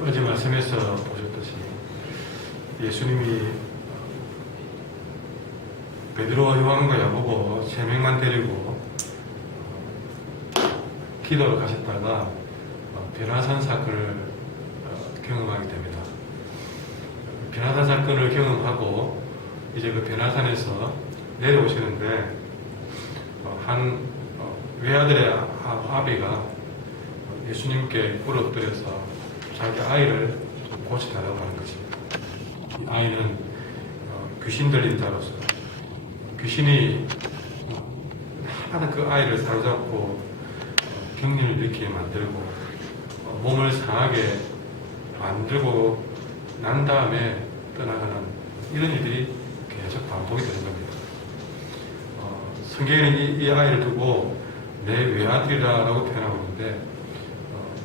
어제 말씀에서 보셨듯이 예수님이 베드로와 요한과 야고보 3명만 데리고 기도를 가셨다가 변화산 사건을 경험하게 됩니다. 변화산 사건을 경험하고 이제 그 변화산에서 내려오시는데 한 외아들의 아비가 예수님께 꿇어뜨려서 자기 아이를 고쳐달라고 하는 것입니다. 이 아이는 귀신 들린 자로서 귀신이 하나도 그 아이를 사로잡고 격리를 일으키게 만들고 몸을 상하게 만들고 난 다음에 떠나가는 이런 일들이 계속 반복이 되는 겁니다. 성경에는 이 아이를 두고 내 외아들이라고 표현하고 있는데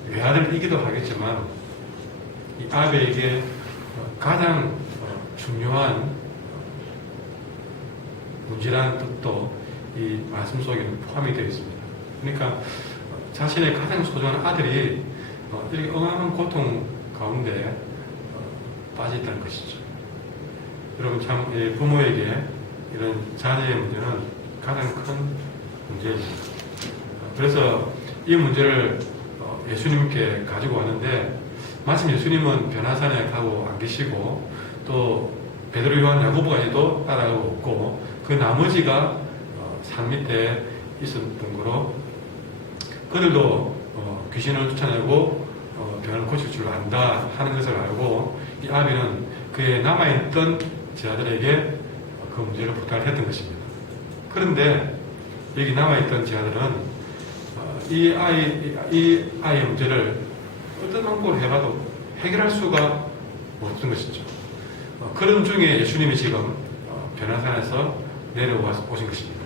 외아들이기도 하겠지만 이 아베에게 가장 중요한 문제라는 뜻도 이 말씀 속에 포함이 되어 있습니다. 그러니까 자신의 가장 소중한 아들이 이렇게 어마어마한 고통 가운데 빠져 있다는 것이죠. 여러분 참 부모에게 이런 자녀의 문제는 가장 큰 문제입니다. 그래서 이 문제를 예수님께 가지고 왔는데 마침 예수님은 변화산에 가고 안 계시고 또 베드로, 요한, 야고보까지도 따라가고 없고 그 나머지가 산 밑에 있었던 거로 그들도 귀신을 쫓아내고 병을 고칠 줄 안다 하는 것을 알고 이 아비는 그의 남아있던 제자들에게 그 문제를 부탁을 했던 것입니다. 그런데 여기 남아있던 제자들은 이 아이의 문제를 어떤 방법으로 해봐도 해결할 수가 없는 것이죠. 그런 중에 예수님이 지금 변화산에서 내려오신 것입니다.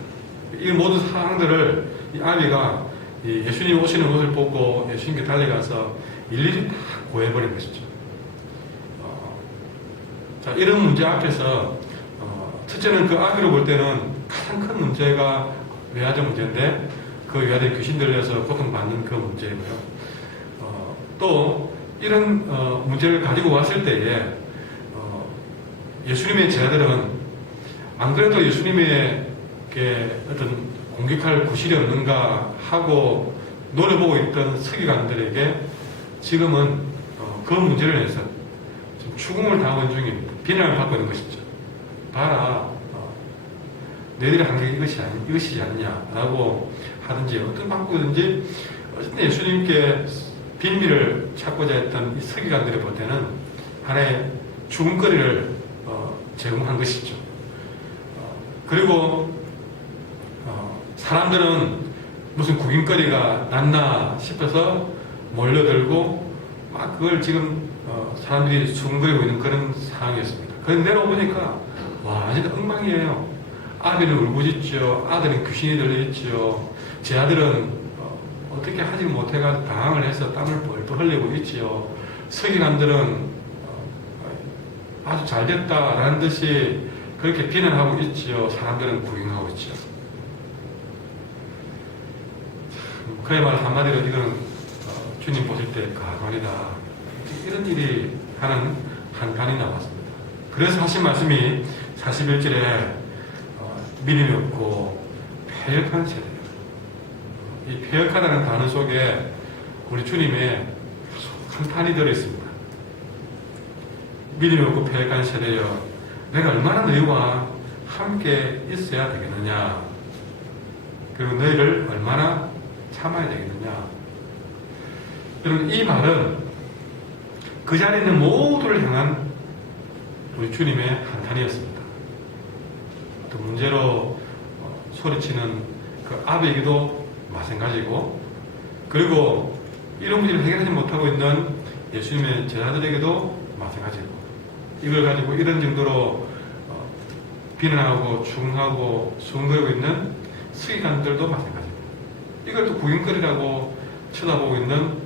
이 모든 상황들을 이 아비가 예수님 오시는 것을 보고 예수님께 달려가서 일일이 다 고해버린 것이죠. 자, 이런 문제 앞에서 첫째는 그 아비로 볼 때는 가장 큰 문제가 외아들 문제인데 그 외아들이 귀신 들려서 고통받는 그 문제이고요. 또 이런 문제를 가지고 왔을 때에 예수님의 제자들은 안 그래도 예수님에게 어떤 공격할 구실이 없는가 하고 노려보고 있던 서기관들에게 지금은 그 문제를 해서 지금 죽음을 당하고 있는 중입니다. 비난을 받고 있는 것이죠. 봐라, 너희들이 한 게 이것이지 않냐라고 하든지 어떤 방법이든지 어쨌든 예수님께 빌미를 찾고자 했던 이 서기관들이 볼 때는 하나의 죽음거리를 제공한 것이죠. 그리고 사람들은 무슨 구김거리가 낫나 싶어서 몰려들고 막 그걸 지금 사람들이 수군거리고 있는 그런 상황이었습니다. 그런데 내려오니까 완전 엉망이에요. 아비는 울부짖죠. 아들은 귀신이 들려있죠. 제 아들은 어떻게 하지 못해가 당황을 해서 땀을 뻘뻘 흘리고 있지요. 서기관들은 아주 잘됐다라는 듯이 그렇게 비난하고 있지요. 사람들은 구경하고 있지요. 그야말로 한마디로 이건 주님 보실 때 가관이다. 이런 일이 하는 한간이 나왔습니다. 그래서 하신 말씀이 41절에 믿음이 없고 패역한 세대예요. 이 패역하다는 단어 속에 우리 주님의 한탄이 들어있습니다. 믿음이 없고 패역한 세대여, 내가 얼마나 너희와 함께 있어야 되겠느냐, 그리고 너희를 얼마나 참아야 되겠느냐. 여러분, 이 말은 그 자리에 있는 모두를 향한 우리 주님의 한탄이었습니다. 또 문제로 소리치는 그 아비에게도 마찬가지고, 그리고 이런 문제를 해결하지 못하고 있는 예수님의 제자들에게도 마찬가지고, 이걸 가지고 이런 정도로 비난하고 중하고 수군거리고 있는 서기관들도 마찬가지고, 이걸 또 구경거리라고 쳐다보고 있는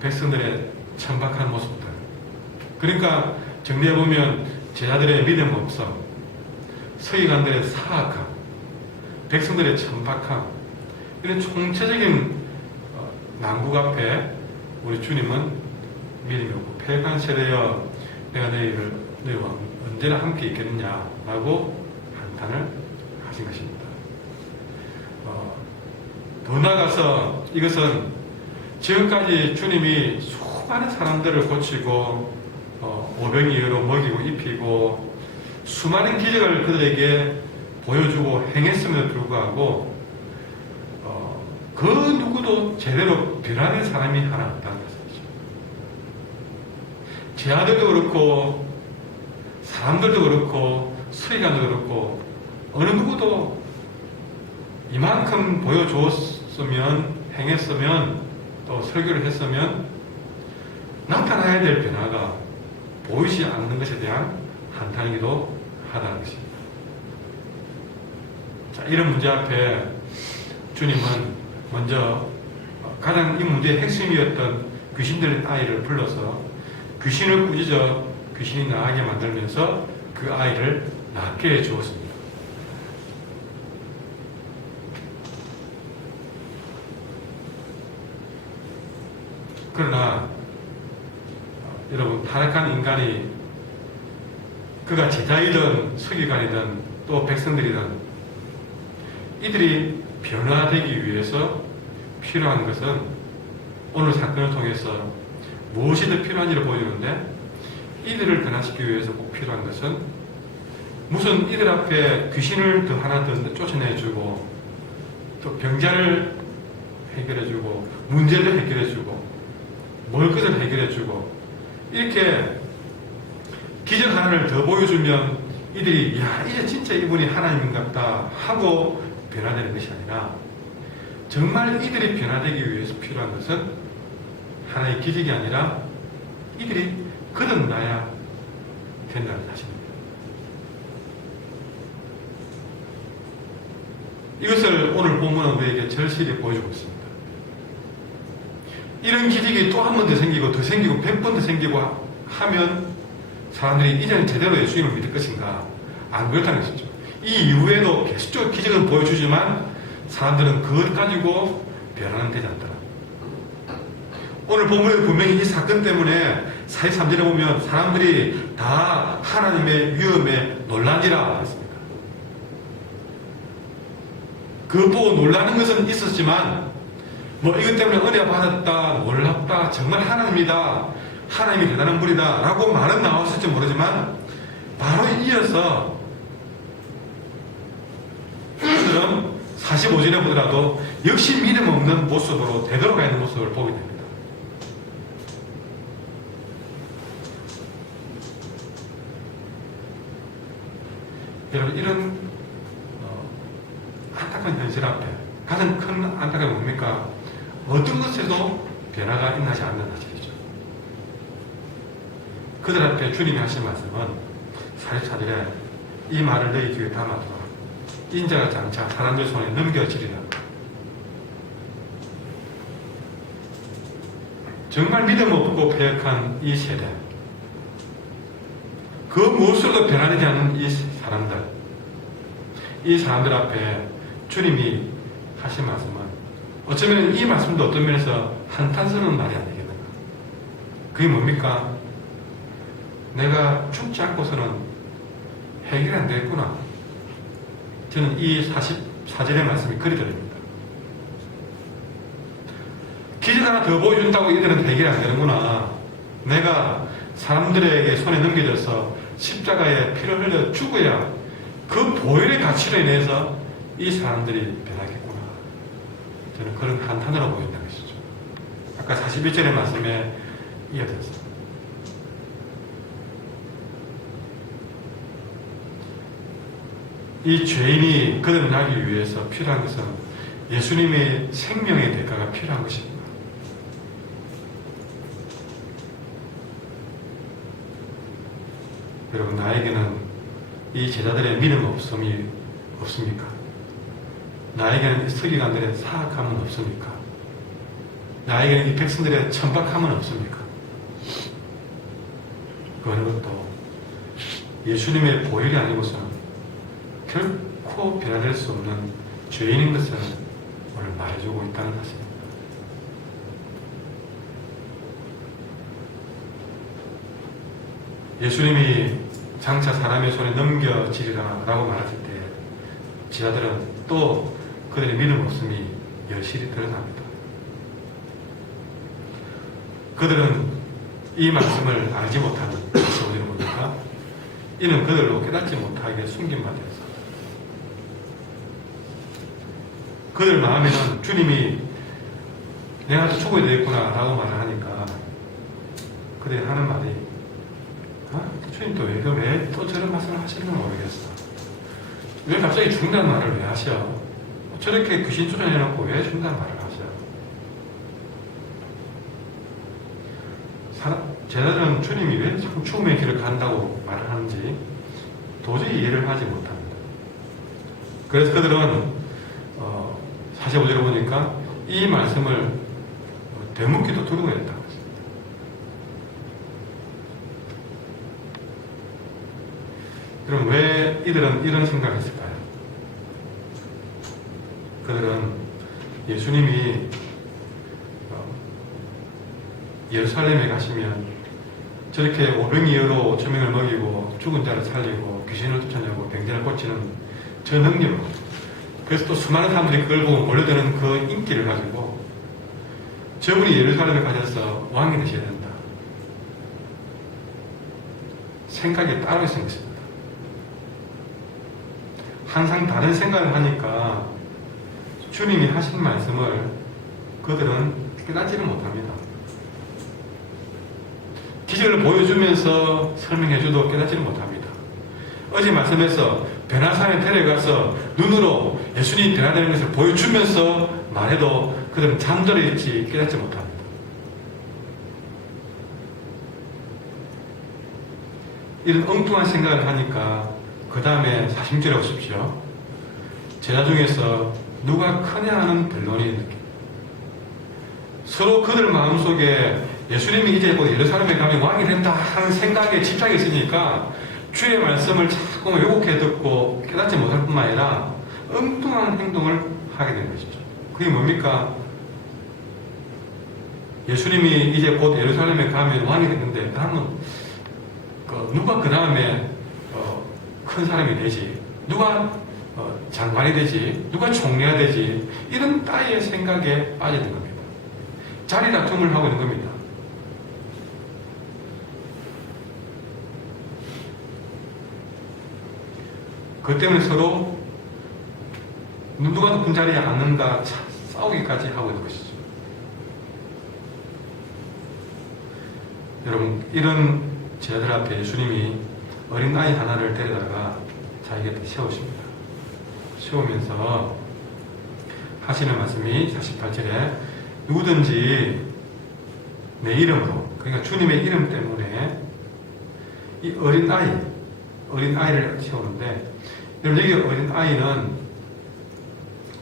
백성들의 천박한 모습들. 그러니까 정리해보면 제자들의 믿음 없음, 서기관들의 사악함, 백성들의 천박함, 이런 총체적인 난국 앞에 우리 주님은 믿음이 없고 패역한 세대여 내가 너희와 언제나 함께 있겠느냐라고 한탄을 하신 것입니다. 더 나아가서 이것은 지금까지 주님이 수많은 사람들을 고치고 오병이어로 먹이고 입히고 수많은 기적을 그들에게 보여주고 행했음에도 불구하고 그 누구도 제대로 변화된 사람이 하나 없다는 것이죠. 제 아들도 그렇고 사람들도 그렇고 서기관도 그렇고 어느 누구도 이만큼 보여주었으면 행했으면 또 설교를 했으면 나타나야 될 변화가 보이지 않는 것에 대한 한탄이기도 하다는 것입니다. 자, 이런 문제 앞에 주님은 먼저 가장 이 문제의 핵심이었던 귀신들의 아이를 불러서 귀신을 꾸짖어 귀신이 나가게 만들면서 그 아이를 낫게 해 주었습니다. 그러나 여러분, 타락한 인간이 그가 제자이든 서기관이든 또 백성들이든 이들이 변화되기 위해서 필요한 것은 오늘 사건을 통해서 무엇이 더 필요한지를 보여주는데, 이들을 변화시키기 위해서 꼭 필요한 것은 무슨 이들 앞에 귀신을 더 하나 더 쫓아내주고 또 병자를 해결해주고 문제를 해결해주고 먹을 것을 해결해주고 이렇게 기적 하나를 더 보여주면 이들이 야, 이제 진짜 이분이 하나님인갑다 하고 변화되는 것이 아니라, 정말 이들이 변화되기 위해서 필요한 것은 하나의 기적이 아니라 이들이 거듭나야 된다는 사실입니다. 이것을 오늘 본문은 우리에게 절실히 보여주고 있습니다. 이런 기적이 또 한 번 더 생기고 더 생기고 100번 더 생기고 하면 사람들이 이제는 제대로 예수님을 믿을 것인가? 안 그렇다는 것이죠. 이 이후에도 계속적으로 기적을 보여주지만 사람들은 그것 가지고 변화는 되지 않더라. 오늘 본문에 분명히 이 사건 때문에 43절에 보면 사람들이 다 하나님의 위엄에 놀라니라 했습니다. 그것 보고 놀라는 것은 있었지만 이것 때문에 은혜 받았다, 놀랍다, 정말 하나님이다, 하나님이 대단한 분이다 라고 말은 나왔을지 모르지만 바로 이어서 그들은 45절에 보더라도 역시 믿음 없는 모습으로 되돌아가 있는 모습을 보게 됩니다. 여러분, 이런 안타까운 현실 앞에 가장 큰 안타까움이 뭡니까? 어떤 것에도 변화가 일어나지 않는 사실이죠. 그들 앞에 주님이 하신 말씀은 44절에 이 말을 너희 귀에 담아두라. 인자가 장차 사람들 손에 넘겨지리라. 정말 믿음 없고 패역한 이 세대, 그 무엇으로도 변화되지 않는 이 사람들, 이 사람들 앞에 주님이 하신 말씀은 어쩌면 이 말씀도 어떤 면에서 한탄스러운 말이 아니겠는가. 그게 뭡니까? 내가 죽지 않고서는 해결이 안 되겠구나. 저는 이 44절의 말씀이 그리 들립니다. 기적 하나 더 보여준다고 이들은 해결이 안 되는구나. 내가 사람들에게 손에 넘겨져서 십자가에 피를 흘려 죽어야 그 보혈의 가치로 인해서 이 사람들이 변하겠구나. 저는 그런 한탄으로 보인다는 것이죠. 아까 41절의 말씀에 이어졌습니다. 이 죄인이 거듭나기 위해서 필요한 것은 예수님의 생명의 대가가 필요한 것입니다. 여러분, 나에게는 이 제자들의 믿음 없음이 없습니까? 나에게는 이 서기관들의 사악함은 없습니까? 나에게는 이 백성들의 천박함은 없습니까? 그 어느 것도 예수님의 보혈이 아니고서는 결코 변화될 수 없는 죄인인 것을 오늘 말해주고 있다는 사실입니다. 예수님이 장차 사람의 손에 넘겨지리라 라고 말했을 때 제자들은 또 그들의 믿음 없음이 여실히 드러납니다. 그들은 이 말씀을 알지 못하는 것이 어디로 보니까 이는 그들로 깨닫지 못하게 숨긴 바 되었습니다. 그들 마음에는 주님이 내가 죽어야 되겠구나 라고 말을 하니까 그들이 하는 말이 주님 또 왜 또 저런 말씀을 하시는지 모르겠어. 왜 갑자기 죽는다는 말을 왜 하셔? 저렇게 귀신 쫓아내놓고 왜 죽는다는 말을 하셔? 제자들은 주님이 왜 자꾸 죽음의 길을 간다고 말을 하는지 도저히 이해를 하지 못합니다. 그래서 그들은 45절에 보니까 이 말씀을 되묻기도 두려워했다고 했습니다. 그럼 왜 이들은 이런 생각을 했을까요? 그들은 예수님이 예루살렘에 가시면 저렇게 오병이어로 천명을 먹이고 죽은 자를 살리고 귀신을 쫓아내고 병자를 고치는 저 능력으로, 그래서 또 수많은 사람들이 그걸 보고 몰려드는 그 인기를 가지고 저분이 예루살렘에 가셔서 왕이 되셔야 된다 생각이 따로 있습니다. 항상 다른 생각을 하니까 주님이 하신 말씀을 그들은 깨닫지를 못합니다. 기적을 보여주면서 설명해줘도 깨닫지를 못합니다. 어제 말씀에서 베나산에 데려가서 눈으로 예수님이 변화되는 것을 보여주면서 말해도 그들은 잠들어 있지 깨닫지 못합니다. 이런 엉뚱한 생각을 하니까 그 다음에 40절에 오십시오. 제자 중에서 누가 크냐 하는 변론이 느낍니다. 서로 그들 마음속에 예수님이 이제 곧 예루살렘에 가면 왕이 된다 하는 생각에 집착이 있으니까 주의 말씀을 자꾸 왜곡해 듣고 깨닫지 못할 뿐만 아니라 엉뚱한 행동을 하게 되는 것이죠. 그게 뭡니까? 예수님이 이제 곧 예루살렘에 가면 왕이 됐는데 그러면 누가 그 다음에 큰 사람이 되지? 누가 장관이 되지? 누가 총리가 되지? 이런 따위의 생각에 빠지는 겁니다. 자리 다툼을 하고 있는 겁니다. 그 때문에 서로 누가 높은 자리에 앉는가 싸우기까지 하고 있는 것이죠. 여러분, 이런 제자들 앞에 예수님이 어린 아이 하나를 데려다가 자기 곁에 세우십니다. 세우면서 하시는 말씀이 48절에 누구든지 내 이름으로, 그러니까 주님의 이름 때문에 이 어린아이를 세우는데, 여러분 여기 어린아이는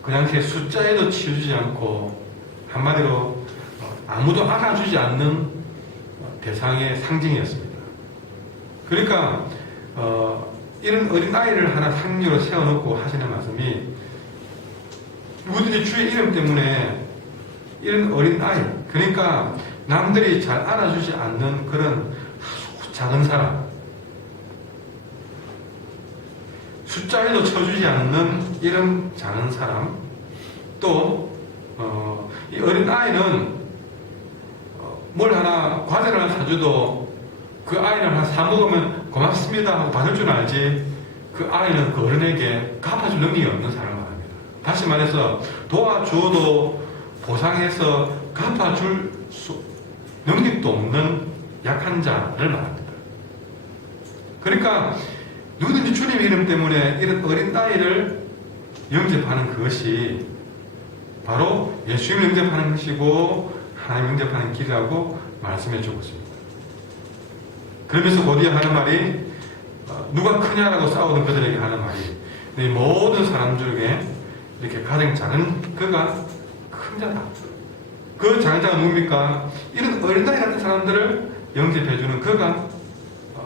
그 당시에 숫자에도 치우지 않고 한마디로 아무도 알아주지 않는 대상의 상징이었습니다. 그러니까 이런 어린아이를 하나 상류로 세워놓고 하시는 말씀이 누구든지 주의 이름 때문에 이런 어린아이, 그러니까 남들이 잘 알아주지 않는 그런 아주 작은 사람, 숫자에도 쳐주지 않는 이런 작은 사람, 또 이 어린아이는 뭘 하나 과자를 하나 사줘도 그 아이를 하나 사 먹으면 고맙습니다 하고 받을 줄 알지, 그 아이는 그 어른에게 갚아줄 능력이 없는 사람을 말합니다. 다시 말해서 도와줘도 보상해서 갚아줄 능력도 없는 약한 자를 말합니다. 그러니까 누구든지 주님 이름 때문에 이런 어린아이를 영접하는 그것이 바로 예수님을 영접하는 것이고 하나님 영접하는 길이라고 말씀해 주고 있습니다. 그러면서 곧이어 하는 말이 누가 크냐라고 싸우는 그들에게 하는 말이 이 모든 사람 중에 이렇게 가장 작은 그가 큰 자다. 그 작은 자가 누굽니까? 이런 어린아이 같은 사람들을 영접해주는 그가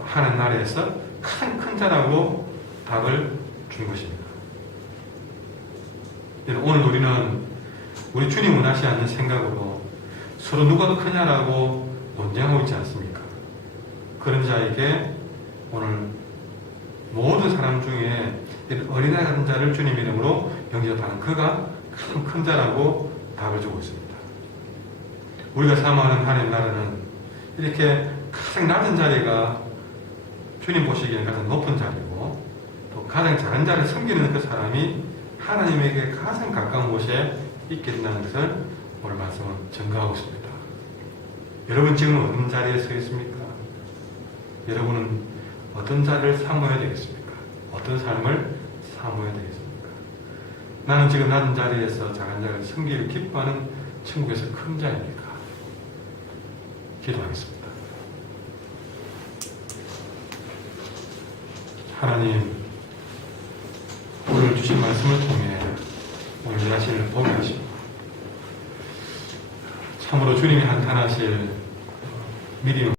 하나님 나라에서 가장 큰 자라고 답을 준 것입니다. 오늘 우리는 우리 주님 원하지 않는 생각으로 서로 누가 크냐라고 논쟁하고 있지 않습니까? 그런 자에게 오늘 모든 사람 중에 어린아이 같은 자를 주님 이름으로 영접하는 그가 가장 큰 자라고 답을 주고 있습니다. 우리가 사모하는 하나님 나라는 이렇게 가장 낮은 자리가 주님 보시기에는 가장 높은 자리고, 또 가장 작은 자를 섬기는 그 사람이 하나님에게 가장 가까운 곳에 있게 된다는 것을 오늘 말씀은 증거하고 있습니다. 여러분 지금 어떤 자리에 서 있습니까? 여러분은 어떤 자를 사모해야 되겠습니까? 어떤 삶을 사모해야 되겠습니까? 나는 지금 낮은 자리에서 작은 자를 섬기를 기뻐하는 천국에서 큰 자입니까? 기도하겠습니다. 하나님, 오늘 주신 말씀을 통해 오늘 내 자신을 보게 하시고 참으로 주님이 한탄하실 믿음